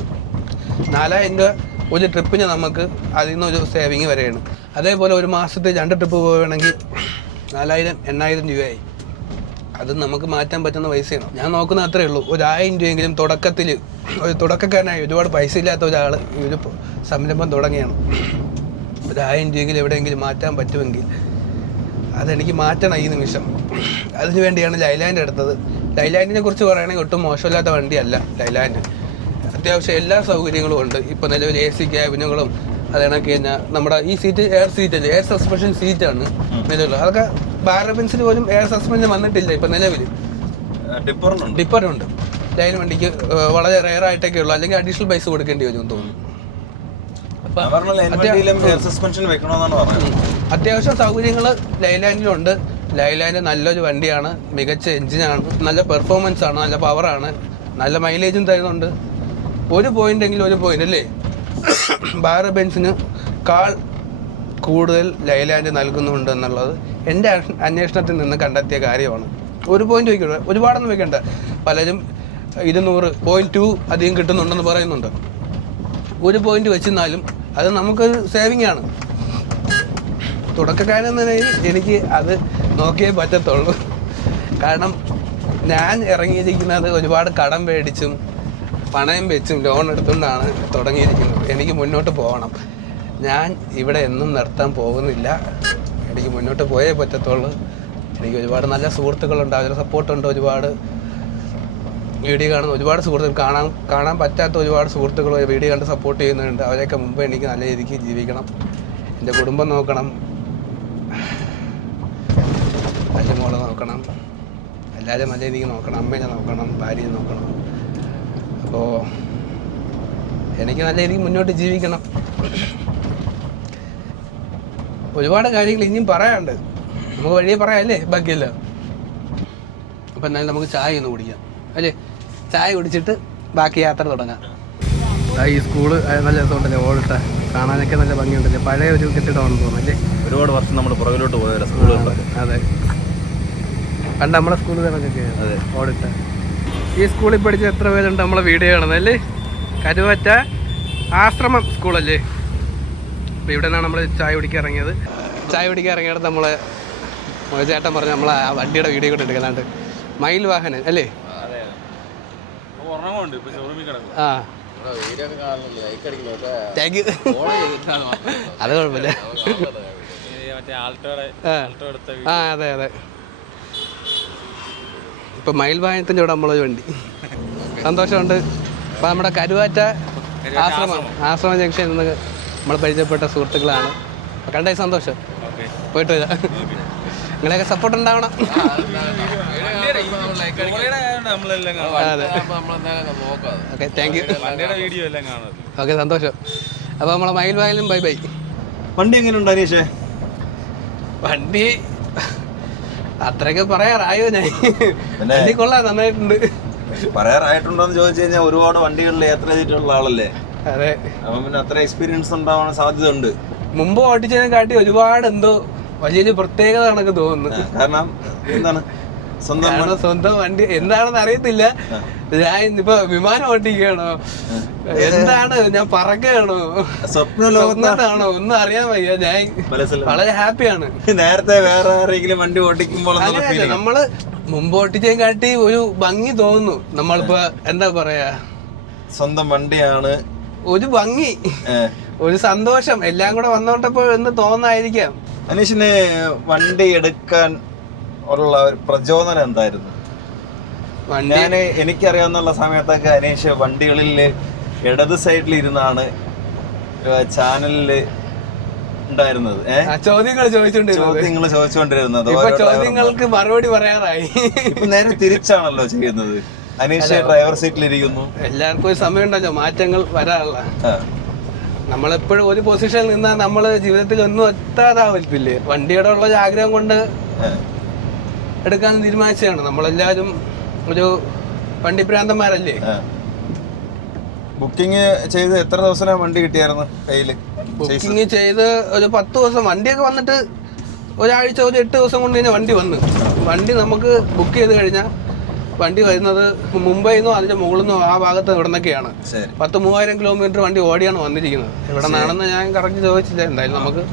4,000 രൂപ ഒരു ട്രിപ്പിന് നമുക്ക് അതിൽ നിന്നൊരു സേവിങ് വരെയാണ്. അതേപോലെ ഒരു മാസത്തിൽ 2 ട്രിപ്പ് പോവുകയാണെങ്കിൽ 4,000 8,000 രൂപയായി. അത് നമുക്ക് മാറ്റാൻ പറ്റുന്ന പൈസയാണ്. ഞാൻ നോക്കുന്നത് അത്രയേ ഉള്ളൂ. ഒരു 1,000 രൂപയെങ്കിലും തുടക്കത്തിൽ, ഒരു തുടക്കക്കാരനായി ഒരുപാട് പൈസ ഇല്ലാത്ത ഒരാൾ ഈ ഒരു സംരംഭം തുടങ്ങിയാണ്. ഒരു 1,000 രൂപയെങ്കിലും എവിടെയെങ്കിലും മാറ്റാൻ പറ്റുമെങ്കിൽ അതെനിക്ക് മാറ്റണം ഈ നിമിഷം. അതിനു വേണ്ടിയാണ് ലൈലാൻഡ് എടുത്തത്. ലൈലാൻഡിനെ കുറിച്ച് പറയുകയാണെങ്കിൽ ഒട്ടും മോശമില്ലാത്ത വണ്ടിയല്ല ലൈലാൻഡ്. അത്യാവശ്യം എല്ലാ സൗകര്യങ്ങളും ഉണ്ട്. ഇപ്പോൾ നിലവിൽ AC ക്യാബിനുകളും, അത് കണക്ക് തന്നെ നമ്മുടെ ഈ സീറ്റ് എയർ സീറ്റല്ലേ, എയർ സസ്പെൻഷൻ സീറ്റാണ് നിലവിൽ. അതൊക്കെ ബാര ബെൻസിന് പോലും എയർ സസ്പെൻഷൻ വന്നിട്ടില്ല ഇപ്പോൾ നിലവിൽ. ഡിപ്പറുണ്ട്. ലൈൻ വണ്ടിക്ക് വളരെ റെയർ ആയിട്ടൊക്കെ ഉള്ളൂ, അല്ലെങ്കിൽ അഡീഷണൽ പൈസ കൊടുക്കേണ്ടി വരുമെന്ന് തോന്നുന്നു. അത്യാവശ്യം സൗകര്യങ്ങൾ ലൈലാൻഡിലുണ്ട്. ലൈലാൻഡ് നല്ലൊരു വണ്ടിയാണ്, മികച്ച എഞ്ചിനാണ്, നല്ല പെർഫോമൻസ് ആണ്, നല്ല പവറാണ്, നല്ല മൈലേജും തരുന്നുണ്ട്. ഒരു പോയിൻ്റെങ്കിലും ഒരു പോയിന്റ് അല്ലേ ബാര ബെൻസിന് കാൾ കൂടുതൽ ലൈലാൻഡ് നൽകുന്നുണ്ട് എന്നുള്ളത് എൻ്റെ അന്വേഷണത്തിൽ നിന്ന് കണ്ടെത്തിയ കാര്യമാണ്. ഒരു പോയിന്റ് വയ്ക്കണ്ട, ഒരുപാടൊന്നും വെക്കണ്ട. പലരും 200.2 അധികം കിട്ടുന്നുണ്ടെന്ന് പറയുന്നുണ്ട്. ഒരു പോയിന്റ് വെച്ചെന്നാലും അത് നമുക്കൊരു സേവിങ് ആണ്. തുടക്കക്കാരെന്ന നിലയിൽ എനിക്ക് അത് നോക്കിയേ പറ്റത്തുള്ളൂ. കാരണം ഞാൻ ഇറങ്ങിയിരിക്കുന്നത് ഒരുപാട് കടം മേടിച്ചും പണയം വെച്ചും ലോൺ എടുത്തുകൊണ്ടാണ് തുടങ്ങിയിരിക്കുന്നത്. എനിക്ക് മുന്നോട്ട് പോകണം. ഞാൻ ഇവിടെ എന്നും നിർത്താൻ പോകുന്നില്ല. എനിക്ക് മുന്നോട്ട് പോയേ പറ്റത്തുള്ളൂ. എനിക്ക് ഒരുപാട് നല്ല സുഹൃത്തുക്കളുണ്ട്, അവരുടെ സപ്പോർട്ടുണ്ട്. ഒരുപാട് വീഡിയോ കാണുന്ന ഒരുപാട് സുഹൃത്തുക്കൾ, കാണാൻ പറ്റാത്ത ഒരുപാട് സുഹൃത്തുക്കൾ വീഡിയോ കണ്ട് സപ്പോർട്ട് ചെയ്യുന്നുണ്ട്. അവരെയൊക്കെ മുമ്പ് എനിക്ക് നല്ല രീതിക്ക് ജീവിക്കണം, എൻ്റെ കുടുംബം നോക്കണം, കൊച്ചുമോളെ നോക്കണം, എല്ലാവരും നല്ല രീതിക്ക് നോക്കണം, അമ്മേനെ നോക്കണം, ഭാര്യയെ നോക്കണം. അപ്പോൾ എനിക്ക് നല്ല രീതിക്ക് മുന്നോട്ട് ജീവിക്കണം. ഒരുപാട് കാര്യങ്ങൾ ഇനിയും പറയാനുണ്ട്, നമുക്ക് വഴിയെ പറയാമല്ലേ ബാക്കിയല്ല. അപ്പം എന്നാലും നമുക്ക് ചായ ഒന്ന് കുടിക്കാം അല്ലേ? ചായ കുടിച്ചിട്ട് ബാക്കി യാത്ര തുടങ്ങാം. ഈ സ്കൂള് നല്ല രസമുണ്ടല്ലേ, ഓടിട്ട കാണാനൊക്കെ നല്ല ഭംഗിയുണ്ടല്ലേ, പഴയ ഒരു കെട്ടിടമാണെന്ന് തോന്നുന്നല്ലേ. ഒരുപാട് വർഷം നമ്മൾ പുറകിലോട്ട് പോയതല്ല സ്കൂളുകളിലൊക്കെ. അതെ, പണ്ട് നമ്മളെ സ്കൂളുകളൊക്കെ അതെ ഓടിട്ട. ഈ സ്കൂളിൽ പഠിച്ച എത്ര പേരുണ്ട് നമ്മളെ വീഡിയോ കാണുന്നല്ലേ? കരുവറ്റ ആശ്രമം സ്കൂളല്ലേ. അപ്പോൾ ഇവിടെ നിന്നാണ് നമ്മൾ ചായ കുടിക്കാൻ ഇറങ്ങിയത്. ചായ കുടിക്കാൻ ഇറങ്ങിയത് നമ്മളെ ചേട്ടൻ പറഞ്ഞു നമ്മളെ ആ വണ്ടിയുടെ വീഡിയോ കൂടെ എടുക്കലാണ്ട്. മയിൽ വാഹനൻ അല്ലേ? ആ താങ്ക് യു. അത് കുഴപ്പമില്ല. ആ അതെ അതെ. ഇപ്പം മയിൽ വാഹനത്തിൻ്റെ ഇവിടെ നമ്മളൊരു വണ്ടി. സന്തോഷമുണ്ട്. അപ്പം നമ്മുടെ കരുവാറ്റ ആശ്രമ ജംഗ്ഷനിൽ നിന്ന് നമ്മൾ പരിചയപ്പെട്ട സുഹൃത്തുക്കളാണ്. കണ്ടേ സന്തോഷം. പോയിട്ട് വരാം. നിങ്ങളെയൊക്കെ സപ്പോർട്ട് ഉണ്ടാവണം. അതെ ഓക്കെ താങ്ക് യു. ഓക്കെ സന്തോഷം. അപ്പോൾ നമ്മളെ മയിൽ വാഹനം ബൈ ബൈ. വണ്ടി എങ്ങനെയുണ്ട് അനീഷേ? വണ്ടി അത്രയൊക്കെ പറയാറായോ? ഞാൻ വണ്ടി കൊള്ളാം, നന്നായിട്ടുണ്ട്. പറയാറായിട്ടുണ്ടോന്ന് ചോദിച്ചു കഴിഞ്ഞാൽ ഒരുപാട് വണ്ടികളിൽ യാത്ര ചെയ്തിട്ടുള്ള ആളല്ലേ? അതെ. അപ്പം പിന്നെ അത്ര എക്സ്പീരിയൻസ് ഉണ്ടാവാൻ സാധ്യത ഉണ്ട്. മുമ്പ് ഓടിച്ചതിനെ കാട്ടി ഒരുപാട് എന്തോ വലിയൊരു പ്രത്യേകത കണക്ക് തോന്നുന്നു. കാരണം എന്താണ് സ്വന്തം വണ്ടി എന്താണെന്ന് അറിയത്തില്ല. ഞാൻ ഇപ്പൊ വിമാനം ഓട്ടിക്കുകയാണോ, എന്താണ്, ഞാൻ പറക്കുകയാണോ, സ്വപ്നത്താണോ ഒന്നും അറിയാൻ വയ്യ. ഞാൻ വളരെ ഹാപ്പിയാണ്. നേരത്തെ വേറെ ആരെങ്കിലും വണ്ടി ഓടിക്കുമ്പോൾ നമ്മള് മുമ്പ് ഓട്ടിച്ചതിനെ കാട്ടി ഒരു ഭംഗി തോന്നുന്നു. നമ്മളിപ്പോ എന്താ പറയാ, സ്വന്തം വണ്ടിയാണ്, ഒരു ഭംഗി, ഒരു സന്തോഷം എല്ലാം കൂടെ വന്നോണ്ടപ്പോ എന്ന് തോന്നായിരിക്കാം. അനീഷിന് വണ്ടി എടുക്കാൻ ഉള്ള ഒരു പ്രചോദനം എന്തായിരുന്നു? ഞാന് എനിക്കറിയാവുന്ന സമയത്തൊക്കെ അനീഷ് വണ്ടികളിൽ ഇടത് സൈഡിൽ ഇരുന്നാണ് ചാനലില് ഉണ്ടായിരുന്നത്. ചോദ്യങ്ങൾ ചോദിച്ചുകൊണ്ടിരുന്നത്. ചോദ്യങ്ങൾക്ക് മറുപടി പറയാറായി. നേരെ തിരിച്ചാണല്ലോ ചെയ്യുന്നത്. അനീഷ് ഡ്രൈവർ സീറ്റിൽ ഇരിക്കുന്നു. എല്ലാവർക്കും ഒരു സമയം ഉണ്ടല്ലോ മാറ്റങ്ങൾ വരാനുള്ള. നമ്മളെപ്പോഴും ഒരു പൊസിഷനിൽ നിന്നാൽ നമ്മള് ജീവിതത്തിൽ ഒന്നും എത്താതാവില്ലേ. വണ്ടിയുടെ ഉള്ള ആഗ്രഹം കൊണ്ട് എടുക്കാൻ തീരുമാനിച്ചതാണ്. നമ്മളെല്ലാവരും ഒരു വണ്ടി പ്രാന്തന്മാരല്ലേ. ബുക്കിംഗ് ചെയ്ത് എത്ര ദിവസം വണ്ടി കിട്ടിയായിരുന്നു കയ്യില്? ബുക്കിംഗ് ചെയ്ത് ഒരു 10 ദിവസം. വണ്ടിയൊക്കെ വന്നിട്ട് ഒരാഴ്ച, ഒരു 8 ദിവസം കൊണ്ട് തന്നെ വണ്ടി വന്നു. വണ്ടി നമുക്ക് ബുക്ക് ചെയ്ത് കഴിഞ്ഞാൽ വണ്ടി വരുന്നത് മുംബൈയിൽ നിന്നോ അതിന്റെ മുകളിൽ നിന്നോ ആ ഭാഗത്ത് ഇവിടെ നിന്നൊക്കെയാണ്. 10,000-3000 കിലോമീറ്റർ വണ്ടി ഓടിയാണ് വന്നിരിക്കുന്നത്. എവിടെ നിന്നാണെന്ന് ഞാൻ കറക്റ്റ് ചോദിച്ചില്ല. എന്തായാലും നമുക്ക്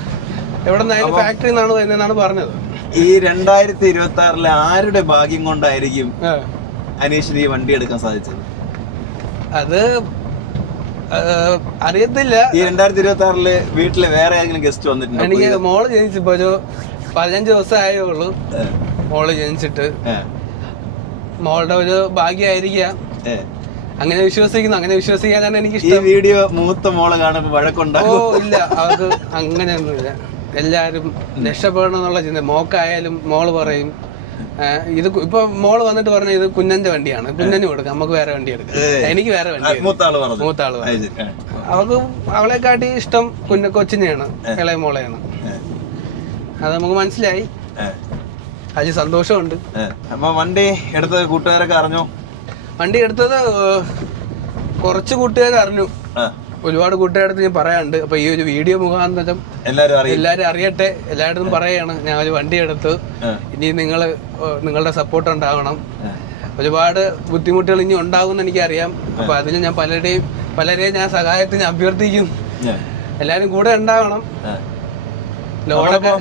എവിടെ നിന്നായാലും ഫാക്ടറിയിൽ നിന്നാണ് വരുന്നതെന്നാണ് പറഞ്ഞത്. ഈ 2026 ആരുടെ ഭാഗ്യം കൊണ്ടായിരിക്കും അനീഷിന് ഈ വണ്ടി എടുക്കാൻ സാധിച്ചത്? അത് അറിയത്തില്ല. ഈ 2026 വീട്ടില് വേറെ ഏതെങ്കിലും ഗസ്റ്റ് വന്നിട്ടുണ്ടോ? എനിക്ക് മോള് ജനിച്ചിപ്പോ ഒരു 15 ദിവസം ആയേ ഉള്ളൂ. മോള് ജനിച്ചിട്ട് മോളുടെ ഒരു ഭാഗ്യമായിരിക്കാം. അങ്ങനെ വിശ്വസിക്കുന്നു. അങ്ങനെ വിശ്വസിക്കാനാണ് എനിക്ക് ഇഷ്ടം. ഈ വീഡിയോ മൂത്ത മോള് കാണുമ്പോ വഴക്കുണ്ടാകും? ഓ ഇല്ല, അവർക്ക് അങ്ങനെയൊന്നുമില്ല. എല്ലാരും രക്ഷപ്പെടണം എന്നുള്ള ചിന്ത. മോക്കായാലും മോള് പറയും ഇത് ഇപ്പൊ മോള് വന്നിട്ട് പറഞ്ഞ ഇത് കുഞ്ഞന്റെ വണ്ടിയാണ്, കുഞ്ഞന് കൊടുക്കാം, നമുക്ക് വേറെ വണ്ടി എടുക്കാം, എനിക്ക് വേറെ വണ്ടി. മൂത്താള് അവർക്ക് അവളെക്കാട്ടി ഇഷ്ടം കൊച്ചിനെയാണ്, ഇളയ മോളെയാണ്. അത് നമുക്ക് മനസ്സിലായി. അതിൽ സന്തോഷമുണ്ട്. വണ്ടി എടുത്തത് കൂട്ടുകാരൊക്കെ അറിഞ്ഞോ? വണ്ടി എടുത്തത് കുറച്ച് കൂട്ടുകാർ അറിഞ്ഞു. ഒരുപാട് കൂട്ടുകാരടുത്ത് ഞാൻ പറയാനുണ്ട്. അപ്പൊ ഈ ഒരു വീഡിയോ മുഖാന്തരം എല്ലാരും അറിയട്ടെ. എല്ലായിടത്തും പറയാണ് ഞാൻ ഒരു വണ്ടി എടുത്തു. ഇനി നിങ്ങളുടെ സപ്പോർട്ട് ഉണ്ടാവണം. ഒരുപാട് ബുദ്ധിമുട്ടുകൾ ഇനി ഉണ്ടാകുമെന്ന് എനിക്കറിയാം. അപ്പൊ അതിന് ഞാൻ പലരെയും ഞാൻ സഹായത്തിന് അഭ്യർത്ഥിക്കും. എല്ലാരും കൂടെ ഉണ്ടാവണം.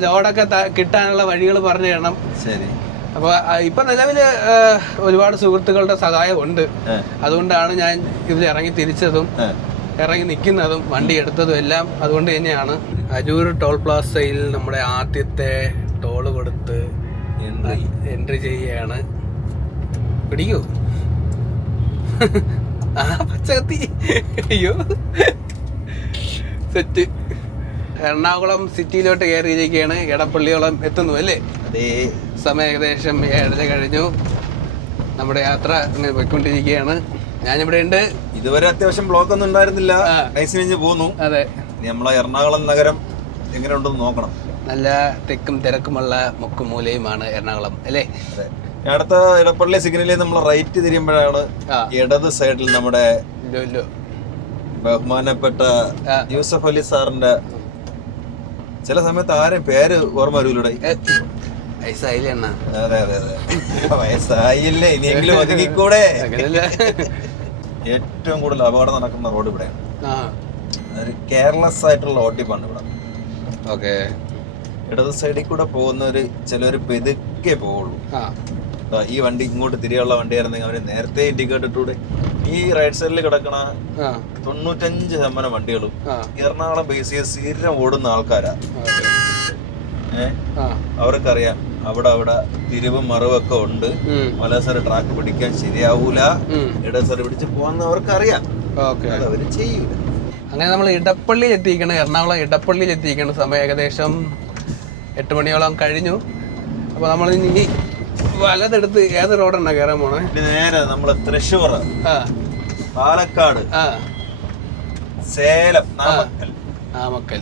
ലോഡൊക്കെ കിട്ടാനുള്ള വഴികൾ പറഞ്ഞു തരണം. അപ്പൊ ഇപ്പൊ നിലവില് ഒരുപാട് സുഹൃത്തുക്കളുടെ സഹായം ഉണ്ട്. അതുകൊണ്ടാണ് ഞാൻ ഇതിൽ ഇറങ്ങി തിരിച്ചതും ഇറങ്ങി നിൽക്കുന്നതും വണ്ടി എടുത്തതും എല്ലാം അതുകൊണ്ട് തന്നെയാണ്. അരൂർ ടോൾ പ്ലാസയിൽ നമ്മുടെ ആദ്യത്തെ ടോള് കൊടുത്ത് എൻട്രി ചെയ്യുകയാണ്. പിടിക്കൂ. ആ പച്ചകത്തി. അയ്യോ സെറ്റ്. എറണാകുളം സിറ്റിയിലോട്ട് കയറിയിരിക്കുകയാണ്. എടപ്പള്ളിയോളം എത്തുന്നു അല്ലേ? അതേ സമയം ഏകദേശം 7:30 കഴിഞ്ഞു. നമ്മുടെ യാത്ര ഇങ്ങനെ പോയിക്കൊണ്ടിരിക്കുകയാണ്. ഞാനിവിടെ ഉണ്ട്. ഇതുവരെ അത്യാവശ്യം ബ്ലോക്ക് ഒന്നും ഉണ്ടായിരുന്നില്ല. നൈസ് കഴിഞ്ഞ് പോന്നു. അതെ, ഇനി നമ്മളെ എറണാകുളം നഗരം എങ്ങനെയുണ്ടെന്ന് നോക്കണം. നല്ല തിക്കും തിരക്കുമുള്ള മുക്കുമൂലയുമാണ് എറണാകുളം അല്ലേ? അതെ. അടുത്ത ഇടപ്പള്ളി സിഗ്നലിൽ നമ്മൾ റൈറ്റ് തിരിയുമ്പോഴാണ് ഇടത് സൈഡിൽ നമ്മുടെ ബഹുമാനപ്പെട്ട യൂസഫ് അലി സാറിന്റെ, ചില സമയത്ത് ആരും പേര് ഓർമ്മ വരൂലൂടെ. അതെ അതെ അതെ, വയസ്സായില്ലേ, ഇനിയെങ്കിലും ഒതുങ്ങിക്കൂടെ. ഏറ്റവും കൂടുതൽ അപകടം നടക്കുന്ന റോഡ് ഇവിടെയാണ്. കെയർലെസ് ആയിട്ടുള്ള ഓട്ടിപ്പാണ് ഇവിടെ. ഓക്കെ, ഇടത് സൈഡിൽ കൂടെ പോകുന്നവര് ചിലവര് പെതുക്കെ പോവുള്ളൂ. ഈ വണ്ടി ഇങ്ങോട്ട് തിരിയുള്ള വണ്ടിയായിരുന്നെങ്കിൽ അവര് നേരത്തെ ഇൻഡിക്കേറ്റർ ഇട്ടൂടെ. ഈ റൈറ്റ് സൈഡിൽ കിടക്കണ 95% വണ്ടികളും എറണാകുളം ബേസ് ചെയ്ത് സ്ഥിരം ഓടുന്ന ആൾക്കാരാ. അവർക്കറിയാം അവിടെ തിരിവും മറിവൊക്കെ ഉണ്ട്, മലസര ട്രാക്ക് പിടിക്കാൻ ശരിയാവൂല, ഇടസര പിടിച്ച് പോവാന്നവർക്കറിയാം. അവര് ചെയ്യൂല. അങ്ങനെ നമ്മൾ ഇടപ്പള്ളിയിൽ എത്തിക്കണം, എറണാകുളം ഇടപ്പള്ളിയിൽ എത്തിക്കണം. സമയം ഏകദേശം 8 മണിയോളം കഴിഞ്ഞു. അപ്പോൾ നമ്മൾ ഇനി വലതെടുത്ത് ഏത് റോഡാണ് കയറാൻ പോണേ? നേരെ നമ്മള് തൃശ്ശൂർ, പാലക്കാട്, സേലം, നാമക്കൽ.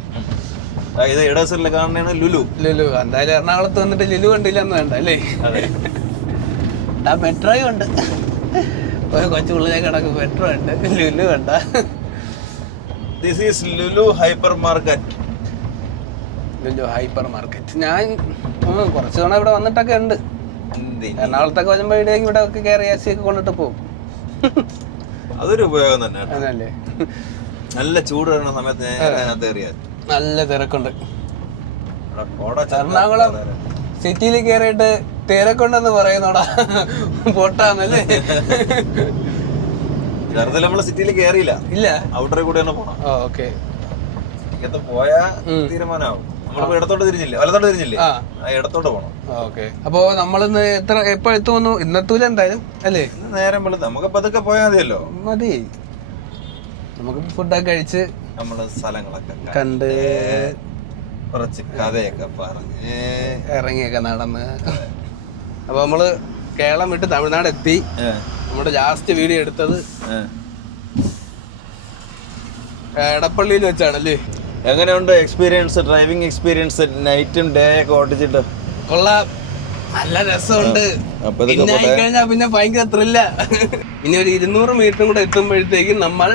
ഇത് ഇടസറിൽ കാണുന്നതാണ് ലുലു. എന്തായാലും എറണാകുളത്ത് വന്നിട്ട് ലുലു കണ്ടില്ലെന്ന് വേണ്ട അല്ലേ? മെട്രോയും ഉണ്ട്, ഒരു കൊച്ചുപിള്ളേക്ക് കിടക്കും. മെട്രോ ഉണ്ട്, ലുലു കണ്ട. This is Lulu hyper market. Lulu hyper market ഞാൻ കുറച്ച് തവണ ഇവിടെ വന്നിട്ടൊക്കെ ഉണ്ട്. എറണാകുളത്തൊക്കെ വരുമ്പോഴേക്ക് ഇവിടെ ഒക്കെ കയറി AC ഒക്കെ കൊണ്ടിട്ട് പോകും. അതൊരു ഉപയോഗം തന്നെ. അതല്ലേ, നല്ല ചൂട് വരുന്ന സമയത്ത് നല്ല തിരക്കുണ്ട്. എറണാകുളം സിറ്റിയിൽ കയറിയിട്ട് തിരക്കുണ്ടെന്ന് പറയുന്നോടാ, പൊട്ടാന്നല്ലേ? യഥാർത്ഥത്തിൽ നമ്മള് സിറ്റിയിൽ കയറിയില്ല, ഇല്ല, ഔട്ടറിൽ കൂടെ തന്നെ പോണം. ഓക്കെ, പോയാ തീരുമാനമാവും. നമ്മളിപ്പോ ഇടത്തോട്ട് തിരിഞ്ഞില്ലേ, വലത്തോട്ട് തിരിഞ്ഞില്ലേ, ഇടത്തോട്ട് പോണം. ഓക്കെ, അപ്പൊ നമ്മളിന്ന് എപ്പോ എത്തുമെന്നു? ഇന്നെത്തൂല എന്തായാലും അല്ലേ? നേരം വെളുത്ത് നമുക്ക് പതുക്കെ പോയാൽ മതിയല്ലോ. മതി, നമുക്ക് ഫുഡൊക്കെ കഴിച്ച് നമ്മള് സ്ഥലങ്ങളൊക്കെ കണ്ട് കുറച്ച് കഥയൊക്കെ പറഞ്ഞ് ഇറങ്ങിയൊക്കെ നടന്ന്. അപ്പൊ നമ്മള് കേരളം വിട്ട് തമിഴ്നാട് എത്തി. നമ്മുടെ ലാസ്റ്റ് വീഡിയോ എടുത്തത് എടപ്പള്ളിയിൽ വെച്ചാണല്ലേ? എങ്ങനെയുണ്ട് എക്സ്പീരിയൻസ്, ഡ്രൈവിംഗ് എക്സ്പീരിയൻസ്? നൈറ്റും ഡേ ഒക്കെ ഓടിച്ചിട്ട് കൊള്ളാം, നല്ല രസമുണ്ട്. പിന്നെ ആയിക്കഴിഞ്ഞാൽ പിന്നെ ഭയങ്കര ത്രില്ല. ഇനി ഒരു 200 മീറ്ററും കൂടെ എത്തുമ്പോഴത്തേക്കും നമ്മൾ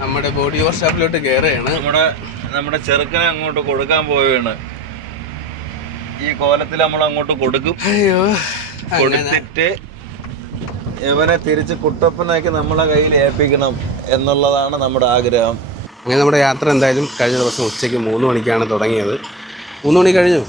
നമ്മുടെ ബോഡി വർക്ക്ഷോപ്പിലോട്ട് കയറുകയാണ്. നമ്മുടെ ചെറുക്കനെ അങ്ങോട്ട് കൊടുക്കാൻ പോവുകയാണ്. ഈ കോലത്തിൽ നമ്മൾ അങ്ങോട്ട് കൊടുക്കും. കൊടുത്തിട്ട് ഇവനെ തിരിച്ച് കുട്ടപ്പനാക്കി നമ്മളെ കയ്യിൽ ഏൽപ്പിക്കണം എന്നുള്ളതാണ് നമ്മുടെ ആഗ്രഹം. അങ്ങനെ നമ്മുടെ യാത്ര എന്തായാലും കഴിഞ്ഞ ദിവസം ഉച്ചയ്ക്ക് 3 മണിക്കാണ് തുടങ്ങിയത്. 3 മണി കഴിഞ്ഞു.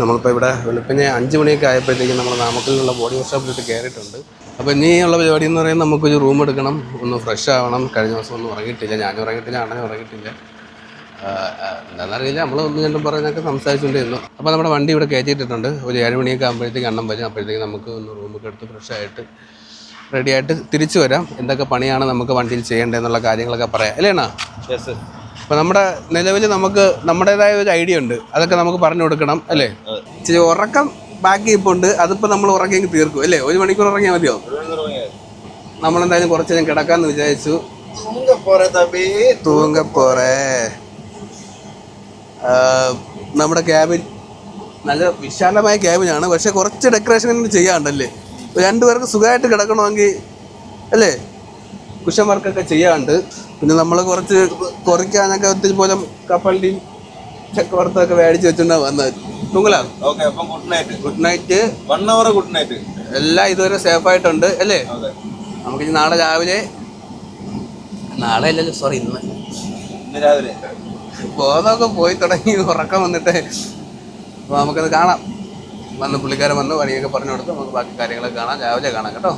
നമ്മളിപ്പോൾ ഇവിടെ വെളുപ്പിനെ 5 മണിയൊക്കെ ആയപ്പോഴത്തേക്കും നമ്മൾ നാമക്കലിലുള്ള ബോഡി വർക്ക്ഷോപ്പിലിട്ട് കയറിയിട്ടുണ്ട്. അപ്പോൾ ഇനിയുള്ള പരിപാടി എന്ന് പറയുന്നത് നമുക്കൊരു റൂം എടുക്കണം, ഒന്ന് ഫ്രഷ് ആവണം. കഴിഞ്ഞ ദിവസം ഒന്നും ഉറങ്ങിയിട്ടില്ല, ഞാനും ഉറങ്ങിയിട്ടില്ല, അണ്ണനും ഉറങ്ങിയിട്ടില്ല. എന്താണെന്നറിയില്ല, നമ്മൾ ഒന്നും രണ്ടും പറഞ്ഞൊക്കെ സംസാരിച്ചുകൊണ്ടിരുന്നു. അപ്പോൾ നമ്മുടെ വണ്ടി ഇവിടെ കയറ്റിയിട്ടുണ്ട്. ഒരു 7 മണിയൊക്കെ ആകുമ്പോഴത്തേക്ക് അണ്ണം വരും. അപ്പോഴത്തേക്ക് നമുക്ക് ഒന്ന് റൂമൊക്കെ എടുത്ത് ഫ്രഷായിട്ട് റെഡിയായിട്ട് തിരിച്ചു വരാം. എന്തൊക്കെ പണിയാണ് നമുക്ക് വണ്ടിയിൽ ചെയ്യേണ്ടതെന്നുള്ള കാര്യങ്ങളൊക്കെ പറയാം അല്ലേ അണ്ണാ? അപ്പോൾ നമ്മുടെ നിലവിൽ നമുക്ക് നമ്മുടേതായ ഒരു ഐഡിയ ഉണ്ട്, അതൊക്കെ നമുക്ക് പറഞ്ഞു കൊടുക്കണം അല്ലേ? ഇച്ചിരി ഉറക്കം ബാക്കി ഇപ്പോൾ ഉണ്ട്, അതിപ്പോൾ നമ്മൾ ഉറങ്ങിയെങ്കിൽ തീർക്കും അല്ലേ? 1 മണിക്കൂർ ഉറങ്ങിയാൽ മതിയോ? നമ്മളെന്തായാലും കുറച്ച് നേരം കിടക്കാമെന്ന് വിചാരിച്ചു. തൂങ്കപ്പോറേ നമ്മുടെ ക്യാബിൻ നല്ല വിശാലമായ ക്യാബിനാണ്, പക്ഷെ കുറച്ച് ഡെക്കറേഷൻ ചെയ്യാണ്ടല്ലേ? 2 പേർക്ക് സുഖമായിട്ട് കിടക്കണമെങ്കിൽ അല്ലേ, കുഷൻ വർക്കൊക്കെ ചെയ്യാണ്ട്. പിന്നെ നമ്മൾ കുറച്ച് കുറയ്ക്കാനൊക്കെ ഒത്തിരി പോലെ കപ്പലിൻ്റെയും ചക്കവർത്തൊക്കെ മേടിച്ച് വെച്ചിട്ടുണ്ടാവും വന്നത്. തൂങ്ങലാ? Good night. 1 hour good night. എല്ലാം ഇതുവരെ സേഫായിട്ടുണ്ട് അല്ലേ? നമുക്കിനി നാളെ രാവിലെ, നാളെ അല്ലല്ലോ, സോറി ഇന്ന് രാവിലെ ബോധമൊക്കെ പോയി തുടങ്ങി, ഉറക്കം വന്നിട്ട്. അപ്പോൾ നമുക്കത് കാണാം. വന്ന് പുള്ളിക്കാരൻ വന്ന് പണിയൊക്കെ പറഞ്ഞു കൊടുത്ത് നമുക്ക് ബാക്കി കാര്യങ്ങളൊക്കെ കാണാം, രാവിലെ കാണാം കേട്ടോ.